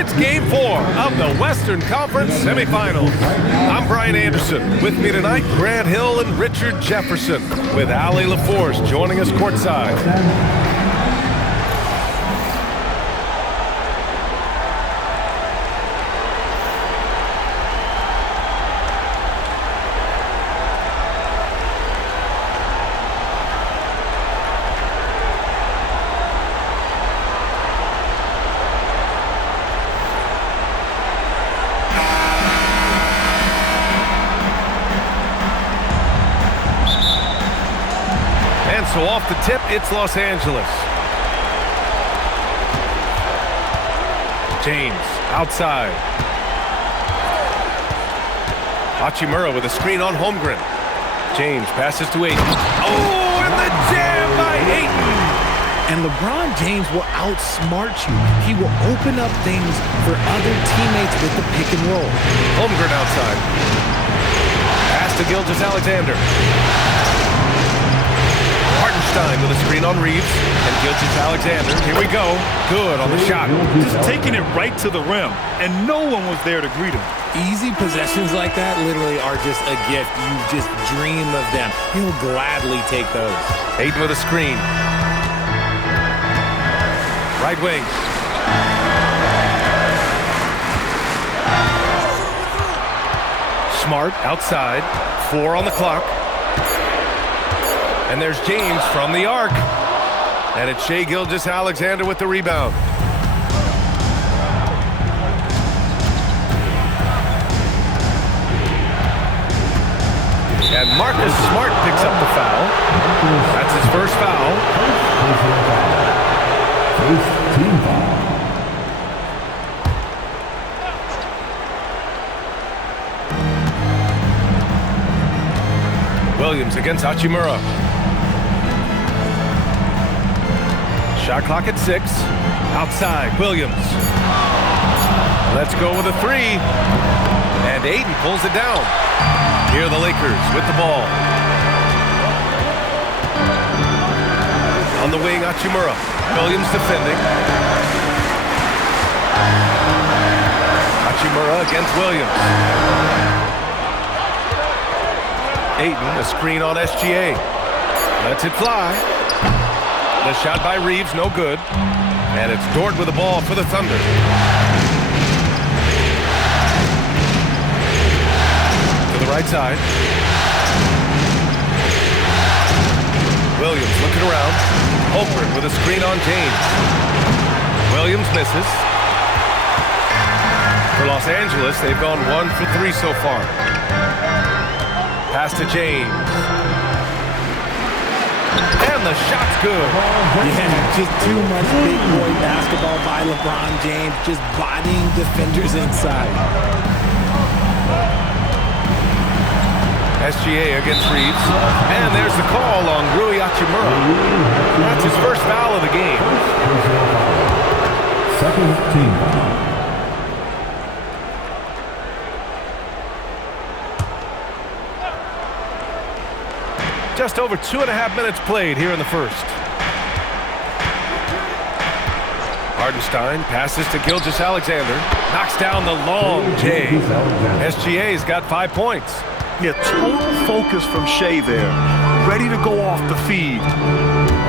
It's Game 4 of the Western Conference semifinals. I'm Brian Anderson. With me tonight, Grant Hill and Richard Jefferson, with Ali LaForce joining us courtside. So off the tip, it's Los Angeles. James, outside. Hachimura with a screen on Holmgren. James passes to Ayton. Oh, and the jam by Ayton! And LeBron James will outsmart you. He will open up things for other teammates with the pick and roll. Holmgren outside. Pass to Gilgeous-Alexander. Hartenstein with a screen on Reeves, and Gilgeous-Alexander. Here we go. Good on the shot. Just taking it right to the rim, and no one was there to greet him. Easy possessions like that literally are just a gift. You just dream of them. He'll gladly take those. Ayton with a screen. Right wing. Smart outside. 4 on the clock. And there's James from the arc. And it's Shai Gilgeous-Alexander with the rebound. And Marcus Smart picks up the foul. That's his first foul. Team foul. Williams against Hachimura. Shot clock at 6. Outside, Williams. Let's go with a 3. And Ayton pulls it down. Here are the Lakers with the ball. On the wing, Hachimura. Williams defending. Hachimura against Williams. Ayton, a screen on SGA. Lets it fly. The shot by Reeves, no good. And it's Dort with the ball for the Thunder. To the right side. Williams looking around. Holmgren with a screen on James. Williams misses. For Los Angeles, they've gone 1 for 3 so far. Pass to James. And the shot's good. Yeah, just too much big boy basketball by LeBron James, just bodying defenders inside. SGA against Reeves. And there's the call on Rui Hachimura. That's his first foul of the game. Second team foul. Just over 2.5 minutes played here in the first. Hartenstein passes to Gilgeous-Alexander. Knocks down the long J. SGA's got 5 points. Yeah, total focus from Shai there. Ready to go off the feed.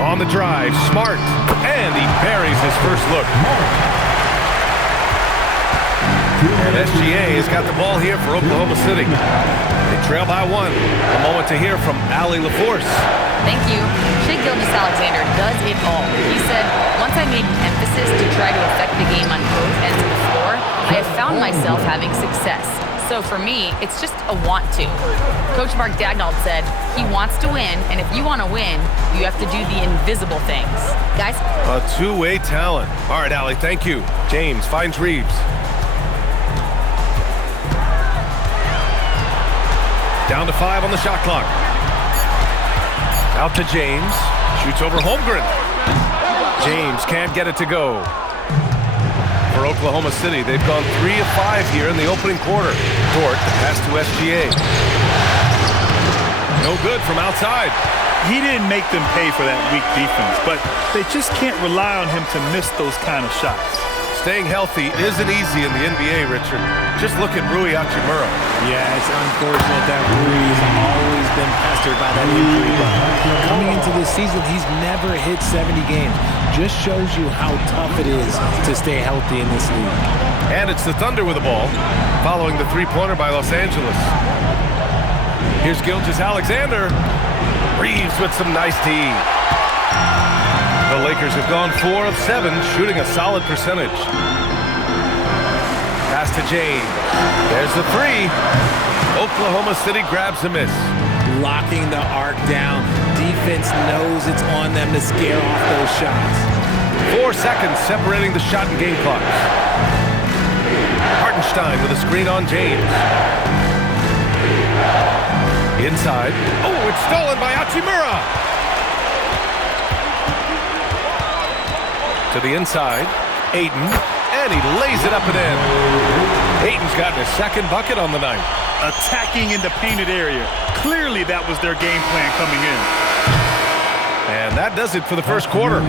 On the drive, Smart. And he buries his first look. And SGA has got the ball here for Oklahoma City. They trail by 1. A moment to hear from Ali LaForce. Thank you. Shai Gilgeous-Alexander does it all. He said, once I made an emphasis to try to affect the game on both ends of the floor, I have found myself having success. So for me, it's just a want to. Coach Mark Daigneault said he wants to win, and if you want to win, you have to do the invisible things. Guys? A two-way talent. All right, Ali, thank you. James finds Reeves. Down to 5 on the shot clock. Out to James. Shoots over Holmgren. James can't get it to go. For Oklahoma City, they've gone 3 of 5 here in the opening quarter. Dort, the pass to SGA. No good from outside. He didn't make them pay for that weak defense, but they just can't rely on him to miss those kind of shots. Staying healthy isn't easy in the NBA, Richard. Just look at Rui Hachimura. Yeah, it's unfortunate that Rui's always been pestered by that injury. But coming into this season, he's never hit 70 games. Just shows you how tough it is to stay healthy in this league. And it's the Thunder with the ball, following the three-pointer by Los Angeles. Here's Gilgeous-Alexander. Reeves with some nice D. The Lakers have gone 4 of 7, shooting a solid percentage. Pass to James. There's the three. Oklahoma City grabs a miss. Locking the arc down. Defense knows it's on them to scare off those shots. 4 seconds separating the shot and game clocks. Hartenstein with a screen on James. Inside. Oh, it's stolen by Hachimura. To the inside, Ayton, and he lays it up and in. Ayton's gotten his second bucket on the night. Attacking in the painted area. Clearly that was their game plan coming in. And that does it for the first quarter.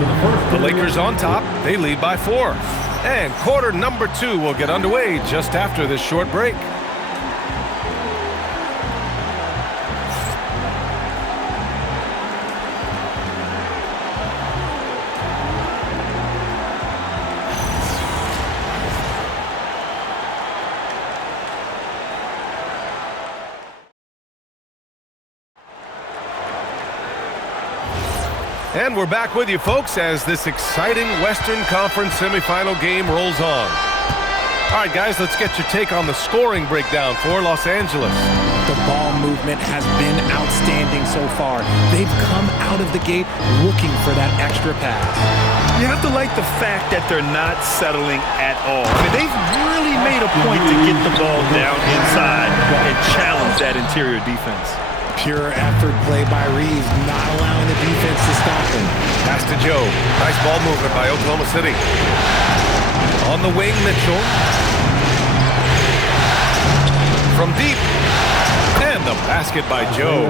The Lakers on top, they lead by 4. And quarter number 2 will get underway just after this short break. And we're back with you, folks, as this exciting Western Conference semifinal game rolls on. All right, guys, let's get your take on the scoring breakdown for Los Angeles. The ball movement has been outstanding so far. They've come out of the gate looking for that extra pass. You have to like the fact that they're not settling at all. I mean, they've really made a point to get the ball down inside and challenge that interior defense. Pure effort play by Reeves, not allowing the defense to stop him. Pass to Joe. Nice ball movement by Oklahoma City. On the wing, Mitchell. From deep. And the basket by Joe.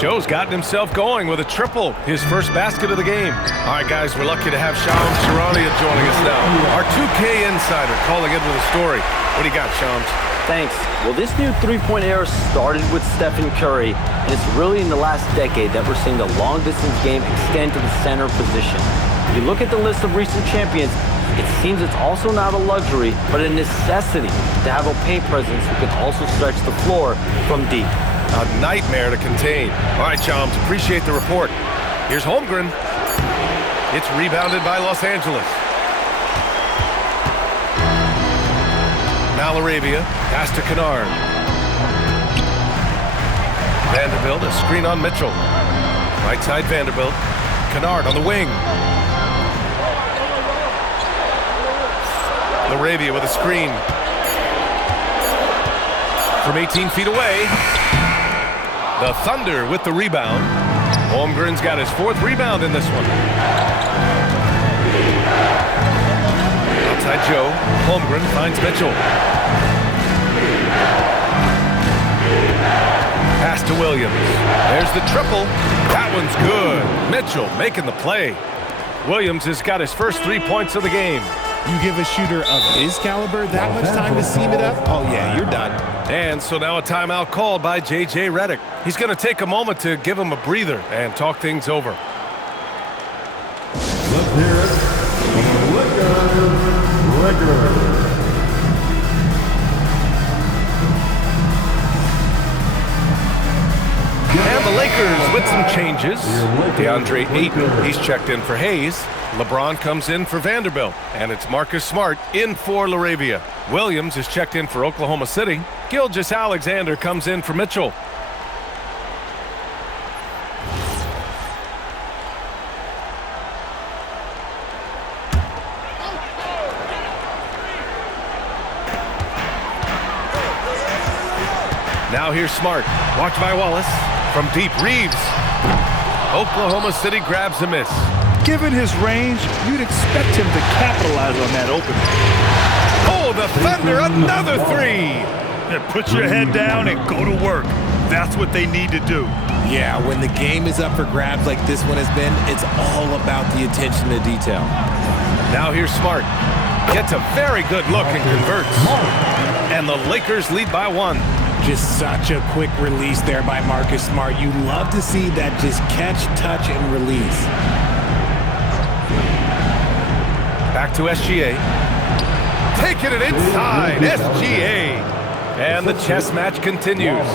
Joe's gotten himself going with a triple, his first basket of the game. All right, guys, we're lucky to have Shams Charania joining us now. Our 2K insider calling in with a story. What do you got, Shams? Thanks. Well, this new three-point era started with Stephen Curry, and it's really in the last decade that we're seeing the long-distance game extend to the center position. If you look at the list of recent champions, it seems it's also not a luxury, but a necessity to have a paint presence who can also stretch the floor from deep. A nightmare to contain. All right, Shams, appreciate the report. Here's Holmgren. It's rebounded by Los Angeles. Malaravia, pass to Kennard. Vanderbilt, a screen on Mitchell. Right side Vanderbilt. Kennard on the wing. Laravia with a screen. From 18 feet away. The Thunder with the rebound. Holmgren's got his 4th rebound in this one. Outside Joe. Holmgren finds Mitchell. Pass to Williams. There's the triple. That one's good. Mitchell making the play. Williams has got his first 3 points of the game. You give a shooter of his caliber that much time to seam it up? Oh, yeah, you're done. And so now a timeout called by J.J. Redick. He's going to take a moment to give him a breather and talk things over. Let's hear it for the Lakers. And the Lakers with some changes. DeAndre Ayton, he's checked in for Hayes. LeBron comes in for Vanderbilt. And it's Marcus Smart in for Laravia. Williams is checked in for Oklahoma City. Gilgeous-Alexander comes in for Mitchell. Now here's Smart. Watched by Wallace. From deep, Reeves. Oklahoma City grabs a miss. Given his range, you'd expect him to capitalize on that opening. Oh, the Thunder, another three. Yeah, put your head down and go to work. That's what they need to do. Yeah, when the game is up for grabs like this one has been, it's all about the attention to detail. Now here's Smart. Gets a very good look and converts. And the Lakers lead by 1. Just such a quick release there by Marcus Smart. You love to see that just catch, touch, and release. Back to SGA. Taking it inside, SGA. And the chess match continues.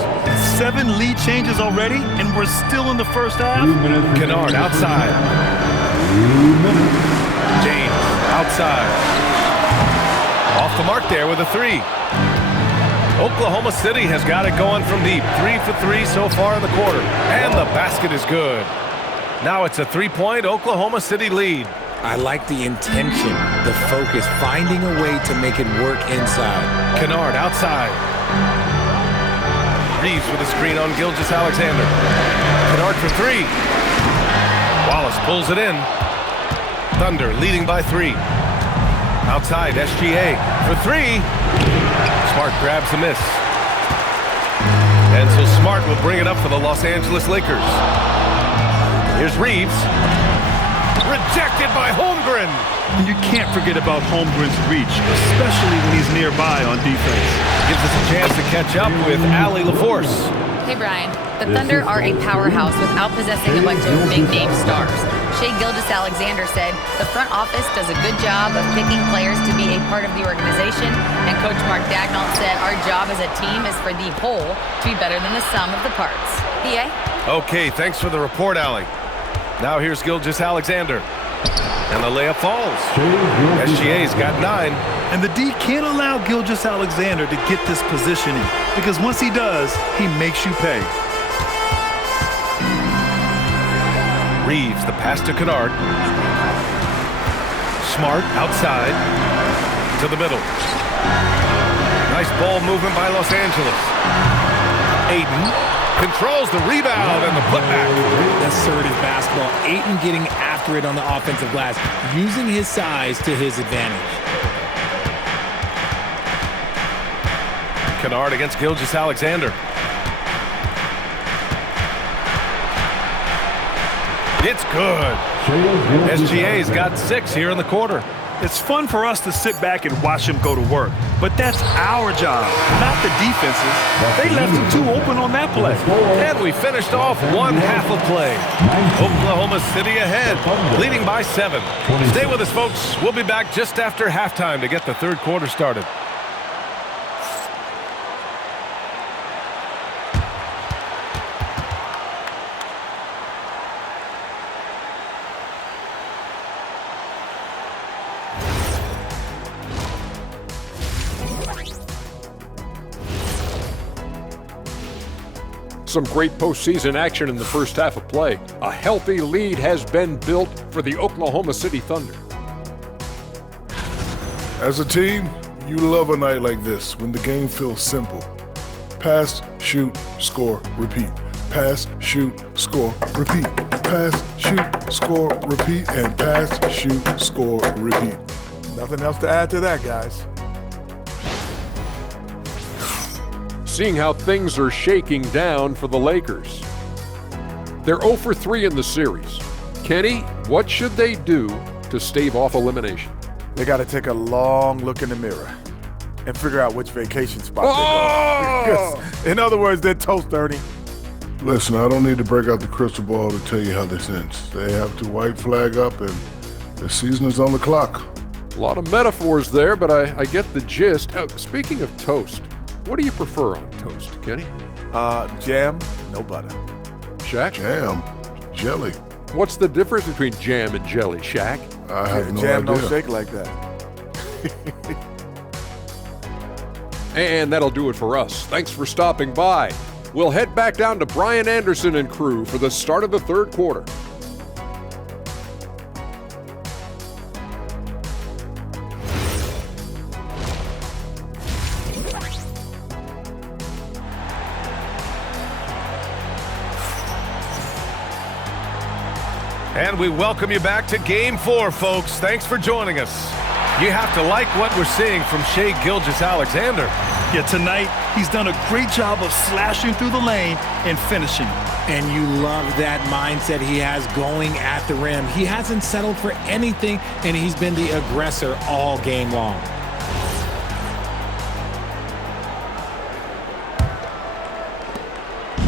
7 lead changes already, and we're still in the first half. Kennard outside. James outside. Off the mark there with a 3. Oklahoma City has got it going from deep. 3 for 3 so far in the quarter. And the basket is good. Now it's a 3-point Oklahoma City lead. I like the intention, the focus, finding a way to make it work inside. Kennard outside. Reeves with a screen on Gilgeous-Alexander. Kennard for 3. Wallace pulls it in. Thunder leading by 3. Outside, SGA for 3. Smart grabs a miss. And so Smart will bring it up for the Los Angeles Lakers. Here's Reeves. Rejected by Holmgren. And you can't forget about Holmgren's reach, especially when he's nearby on defense. Gives us a chance to catch up with Allie LaForce. Hey, Brian. The Thunder are a powerhouse without possessing a bunch of big-name stars. Shai Gilgeous-Alexander said the front office does a good job of picking players to be a part of the organization, and Coach Mark Daigneault said our job as a team is for the whole to be better than the sum of the parts. PA? Okay, thanks for the report, Allie. Now here's Gilgeous-Alexander. And the layup falls. SGA's got 9. And the D can't allow Gilgeous-Alexander to get this positioning, because once he does, he makes you pay. Reeves, the pass to Kennard. Smart outside to the middle. Nice ball movement by Los Angeles. Aiden controls the rebound and the putback. Assertive basketball. Ayton getting after it on the offensive glass, using his size to his advantage. Kennard against Gilgeous-Alexander. It's good. SGA's got 6 here in the quarter. It's fun for us to sit back and watch him go to work, but that's our job, not the defense's. They left him too open on that play. And we finished off 1 half of play. Oklahoma City ahead, leading by 7. Stay with us, folks. We'll be back just after halftime to get the third quarter started. Some great postseason action in the first half of play. A healthy lead has been built for the Oklahoma City Thunder. As a team, you love a night like this when the game feels simple. Pass, shoot, score, repeat. Pass, shoot, score, repeat. Pass, shoot, score, repeat, and pass, shoot, score, repeat. Nothing else to add to that, guys. Seeing how things are shaking down for the Lakers. They're 0 for 3 in the series. Kenny, what should they do to stave off elimination? They got to take a long look in the mirror and figure out which vacation spot they're going. In other words, they're toast, Ernie. Listen, I don't need to break out the crystal ball to tell you how this ends. They have to white flag up, and the season is on the clock. A lot of metaphors there, but I get the gist. Speaking of toast, what do you prefer on toast, Kenny? Jam, no butter. Shaq? Jam, jelly. What's the difference between jam and jelly, Shaq? I have no Jam idea. don't shake like that. And that'll do it for us. Thanks for stopping by. We'll head back down to Brian Anderson and crew for the start of the third quarter. And we welcome you back to Game 4, folks. Thanks for joining us. You have to like what we're seeing from Shai Gilgeous-Alexander. Yeah, tonight he's done a great job of slashing through the lane and finishing. And you love that mindset he has going at the rim. He hasn't settled for anything, and he's been the aggressor all game long.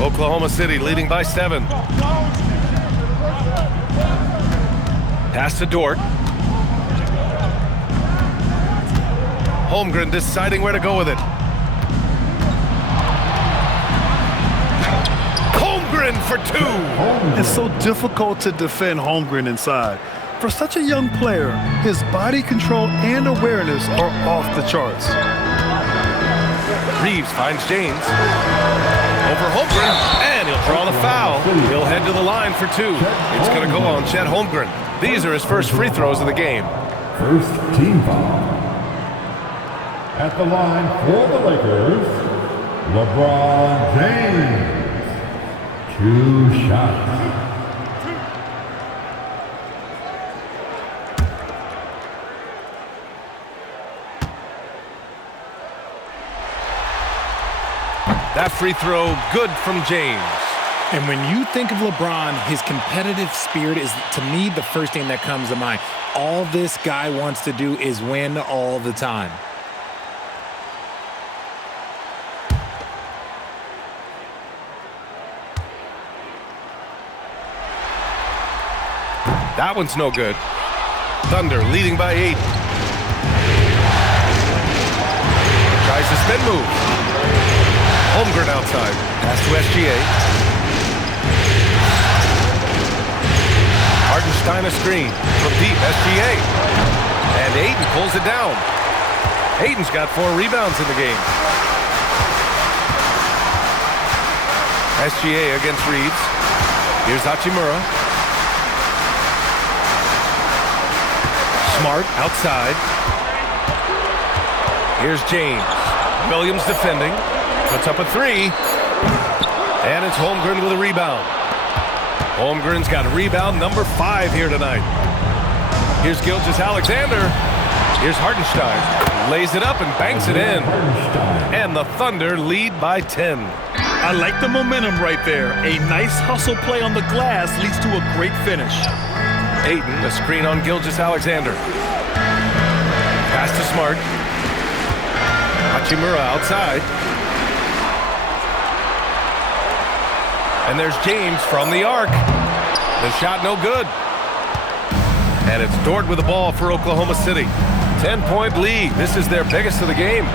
Oklahoma City leading by 7. Pass to Dort. Holmgren deciding where to go with it. Holmgren for 2. It's so difficult to defend Holmgren inside. For such a young player, his body control and awareness are off the charts. Reeves finds James. Over Holmgren, and he'll draw the foul. He'll head to the line for 2. It's going to go on Chet Holmgren. These are his first free throws of the game. First team foul. At the line for the Lakers, LeBron James. 2 shots. That free throw, good from James. And when you think of LeBron, his competitive spirit is, to me, the first thing that comes to mind. All this guy wants to do is win all the time. That one's no good. Thunder leading by 8. Tries the spin move. Holmgren outside. Pass to SGA. Hartenstein a screen. From deep, SGA. And Ayton pulls it down. Ayton's got 4 rebounds in the game. SGA against Reeves. Here's Hachimura. Smart outside. Here's James. Williams defending. Puts up a 3. And it's Holmgren with a rebound. Holmgren's got rebound number 5 here tonight. Here's Gilgeous-Alexander. Here's Hartenstein. Lays it up and banks it in. And the Thunder lead by 10. I like the momentum right there. A nice hustle play on the glass leads to a great finish. Ayton, a screen on Gilgeous-Alexander. Pass to Smart. Hachimura outside. And there's James from the arc. The shot no good. And it's Dort with the ball for Oklahoma City. 10-point lead. This is their biggest of the game.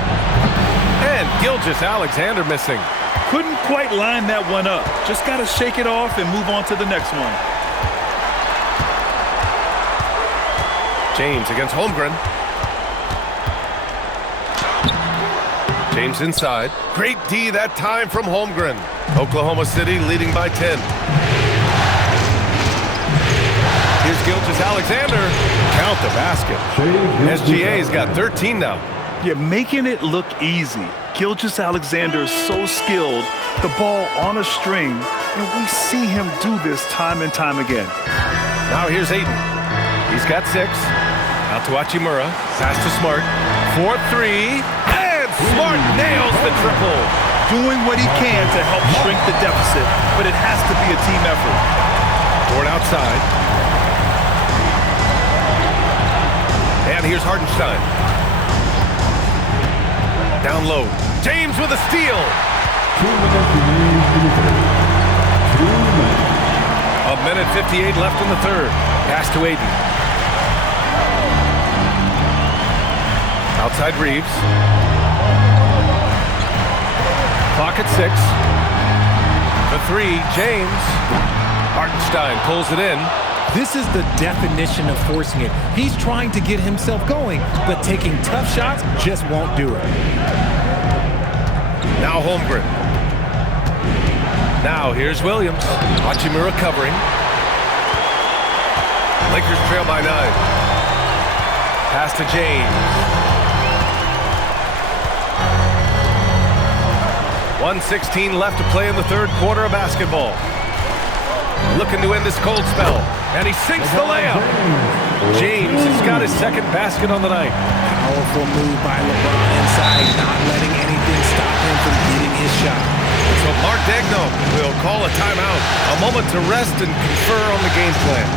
And Gilgeous-Alexander missing. Couldn't quite line that one up. Just got to shake it off and move on to the next one. James against Holmgren. James inside. Great D that time from Holmgren. Oklahoma City leading by 10. Here's Gilgeous-Alexander. Count the basket. SGA's got 13 now. Yeah, making it look easy. Gilgeous-Alexander is so skilled. The ball on a string, and we see him do this time and time again. Now here's Ayton. He's got 6. Out to Hachimura. Pass to Smart. 4-3. And Smart nails the triple. Doing what he can to help shrink the deficit, but it has to be a team effort. Dort outside. And here's Hartenstein. Down low. James with a steal. 1:58 left in the third. Pass to Ayton. Outside Reeves. Clock at 6. The 3, James. Hartenstein pulls it in. This is the definition of forcing it. He's trying to get himself going, but taking tough shots just won't do it. Now Holmgren. Now here's Williams. Hachimura covering. Lakers trail by 9. Pass to James. 1:16 left to play in the third quarter of basketball. Looking to end this cold spell. And he sinks the layup. James has got his second basket on the night. Powerful move by LeBron inside, not letting anything moment to rest and confer on the game plan.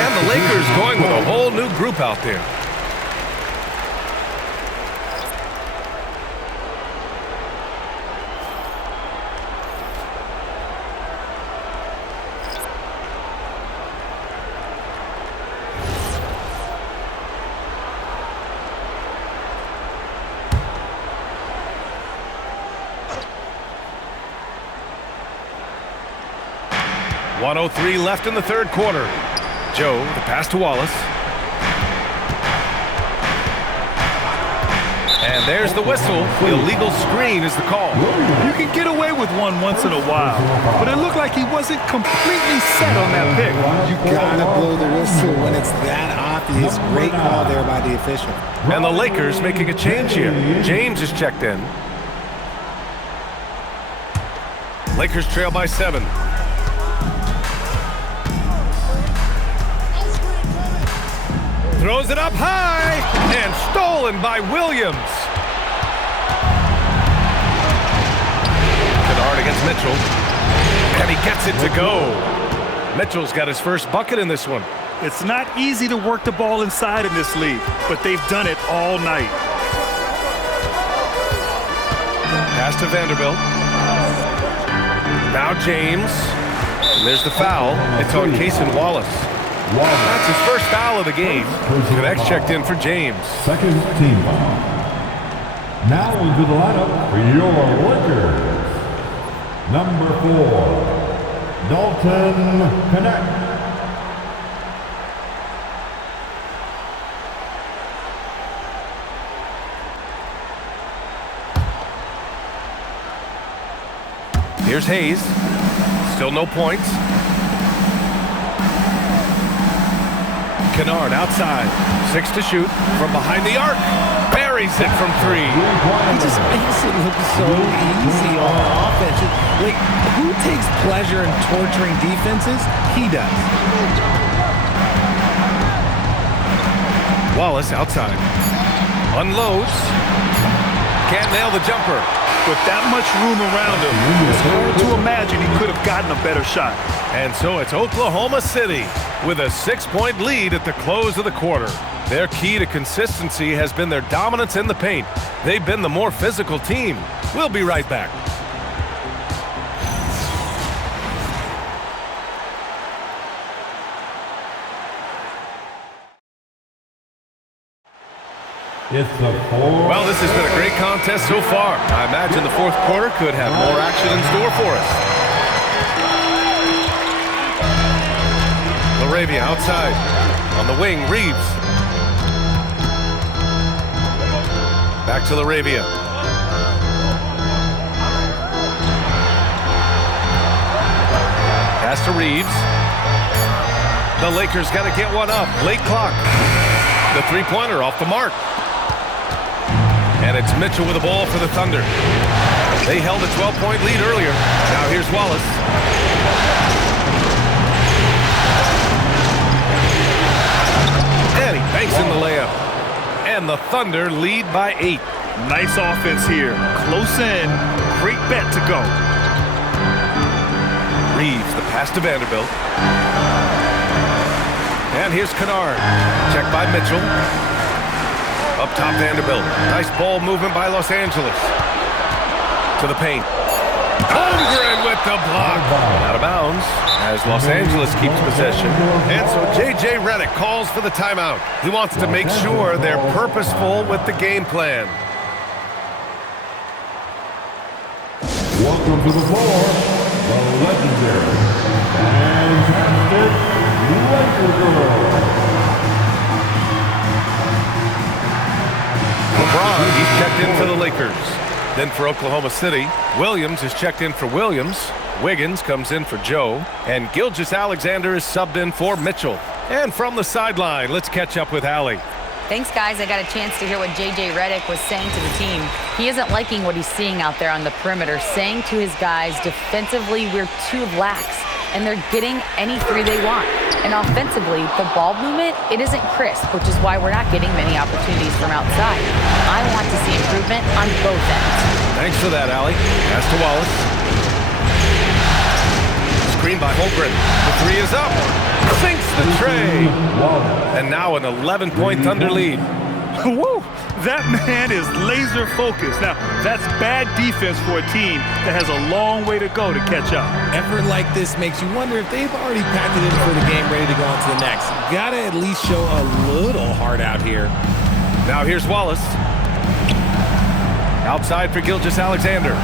And the Lakers going with a whole new group out there. .103 left in the third quarter. Joe, the pass to Wallace. And there's the whistle. The illegal screen is the call. You can get away with one once in a while, but it looked like he wasn't completely set on that pick. You gotta blow the whistle when it's that obvious. Great call there by the official. And the Lakers making a change here. James is checked in. Lakers trail by 7. Throws it up high and stolen by Williams. Kennard against Mitchell. And he gets it to go. Mitchell's got his first bucket in this one. It's not easy to work the ball inside in this league, but they've done it all night. Pass to Vanderbilt. Now James. And there's the foul. It's on Cason Wallace. That's his first foul of the game. Connect's checked in for James. Second team foul. Now into the lineup for your Lakers. Number 4, Dalton Connect. Here's Hayes. Still no points. Kennard outside. 6 to shoot from behind the arc. Buries it from 3. He just makes it look so easy on offense. Like, who takes pleasure in torturing defenses? He does. Wallace outside. Unloads. Can't nail the jumper. With that much room around him, it's hard to imagine he could have gotten a better shot. And so it's Oklahoma City with a 6-point lead at the close of the quarter. Their key to consistency has been their dominance in the paint. They've been the more physical team. We'll be right back. It's the 4. Well, this has been a great contest so far. I imagine the fourth quarter could have more action in store for us. LaRavia outside. On the wing, Reeves. Back to LaRavia. Pass to Reeves. The Lakers got to get one up. Late clock. The three-pointer off the mark. And it's Mitchell with the ball for the Thunder. They held a 12-point lead earlier. Now here's Wallace. And he banks in the layup. And the Thunder lead by 8. Nice offense here. Close in. Great bet to go. Reeves, the pass to Vanderbilt. And here's Kennard. Check by Mitchell. Up top, Vanderbilt. Nice ball movement by Los Angeles. To the paint. Holmgren with the block. Out of bounds as Los Angeles keeps possession. And so J.J. Redick calls for the timeout. He wants to make sure they're purposeful with the game plan. Welcome to the floor, the legendary fantastic Laker girl. LeBron, he's checked in for the Lakers. Then for Oklahoma City, Williams is checked in for Williams. Wiggins comes in for Joe. And Gilgeous-Alexander is subbed in for Mitchell. And from the sideline, let's catch up with Allie. Thanks, guys. I got a chance to hear what J.J. Redick was saying to the team. He isn't liking what he's seeing out there on the perimeter, saying to his guys, defensively, we're too lax, and they're getting any three they want. And offensively, the ball movement, it isn't crisp, which is why we're not getting many opportunities from outside. I want to see improvement on both ends. Thanks for that, Allie. Pass to Wallace. Screen by Holmgren. The three is up. Sinks the tray. And now an 11-point Thunder lead. Woo! That man is laser focused. Now, that's bad defense for a team that has a long way to go to catch up. Effort like this makes you wonder if they've already packed it in for the game, ready to go on to the next. Gotta at least show a little heart out here. Now here's Wallace. Outside for Gilgeous-Alexander.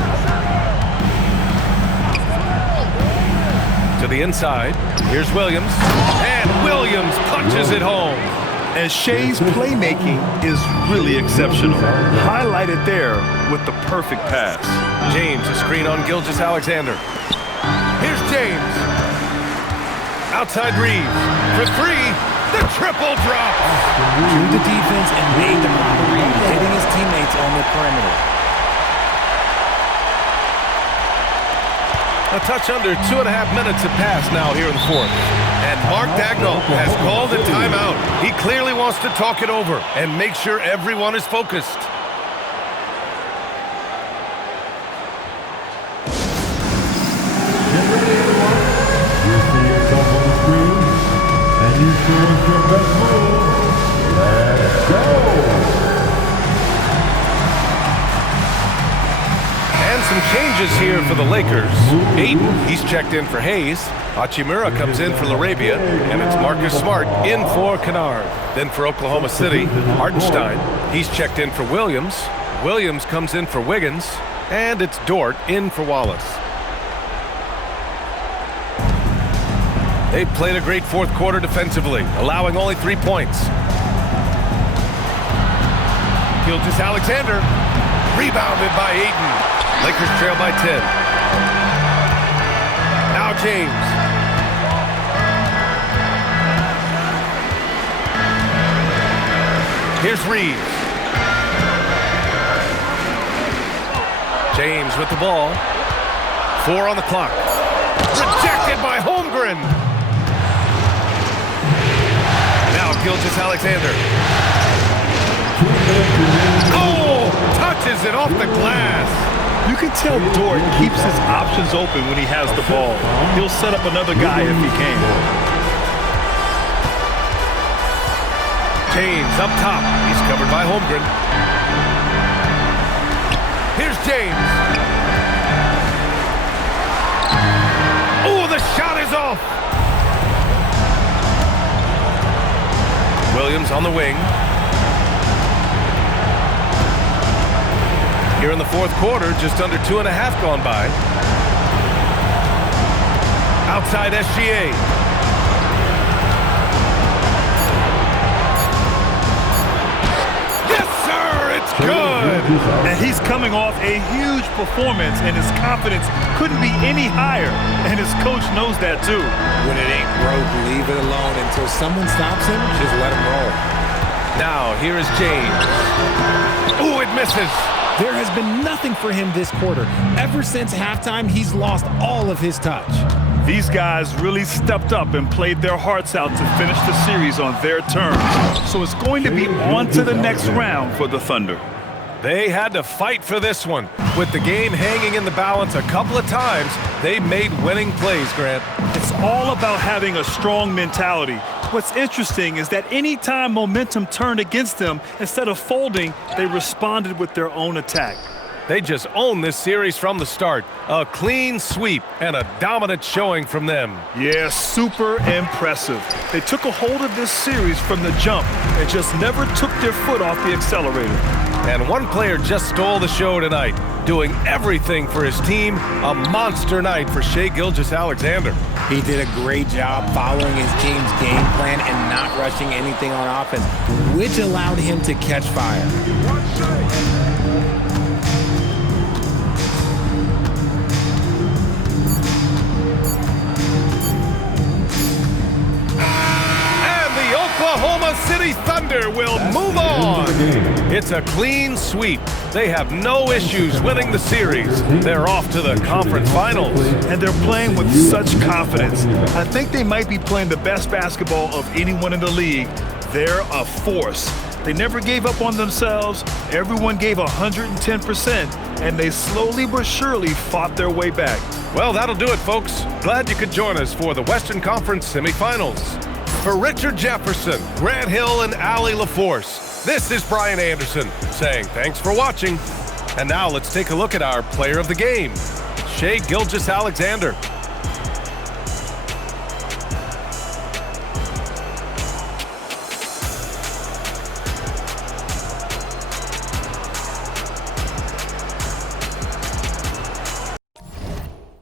To the inside. Here's Williams. And Williams punches it home. And Shea's playmaking is really exceptional. Highlighted there with the perfect pass. James, a screen on Gilgeous-Alexander. Here's James. Outside Reeves. For three, the triple drop. Drew the defense and made the proper read, hitting his teammates on the perimeter. A touch under 2.5 minutes have passed now here in the fourth. And Mark Daigneault has called a timeout. He clearly wants to talk it over and make sure everyone is focused. Get ready, everyone. You see yourself on the screen, and you show us your best move. Let's go. And some changes here for the Lakers. Aiden, he's checked in for Hayes. Hachimura comes in for LaRavia. And it's Marcus Smart in for Kennard. Then for Oklahoma City, Hartenstein. He's checked in for Williams. Williams comes in for Wiggins. And it's Dort in for Wallace. They've played a great fourth quarter defensively, allowing only 3 points. Gilgeous-Alexander, rebounded by Aiden. Lakers trail by 10. Now James. Here's Reeves. James with the ball. 4 on the clock. Rejected by Holmgren. Now Gilgeous-Alexander. Oh! Touches it off the glass. You can tell Dort keeps his options open when he has the ball. He'll set up another guy if he can. James up top. He's covered by Holmgren. Here's James. Oh, the shot is off. Williams on the wing. Here in the fourth quarter, just under 2.5 gone by. Outside SGA. Yes, sir, it's good. And he's coming off a huge performance, and his confidence couldn't be any higher. And his coach knows that too. When it ain't broke, leave it alone. Until someone stops him, just let him roll. Now, here is James. Oh, it misses. There has been nothing for him this quarter. Ever since halftime, he's lost all of his touch. These guys really stepped up and played their hearts out to finish the series on their terms. So it's going to be on to the next round for the Thunder. They had to fight for this one. With the game hanging in the balance a couple of times, they made winning plays, Grant. It's all about having a strong mentality. What's interesting is that anytime momentum turned against them, instead of folding, they responded with their own attack. They just owned this series from the start. A clean sweep and a dominant showing from them. Yeah, super impressive. They took a hold of this series from the jump and just never took their foot off the accelerator. And one player just stole the show tonight, doing everything for his team. A monster night for Shai Gilgeous-Alexander. He did a great job following his team's game plan and not rushing anything on offense, which allowed him to catch fire. Oklahoma City Thunder will move on. It's a clean sweep. They have no issues winning the series. They're off to the conference finals. And they're playing with such confidence. I think they might be playing the best basketball of anyone in the league. They're a force. They never gave up on themselves. Everyone gave 110%, and they slowly but surely fought their way back. Well, that'll do it, folks. Glad you could join us for the Western Conference semifinals. For Richard Jefferson, Grant Hill, and Allie LaForce, this is Brian Anderson saying thanks for watching. And now let's take a look at our player of the game, Shai Gilgeous-Alexander.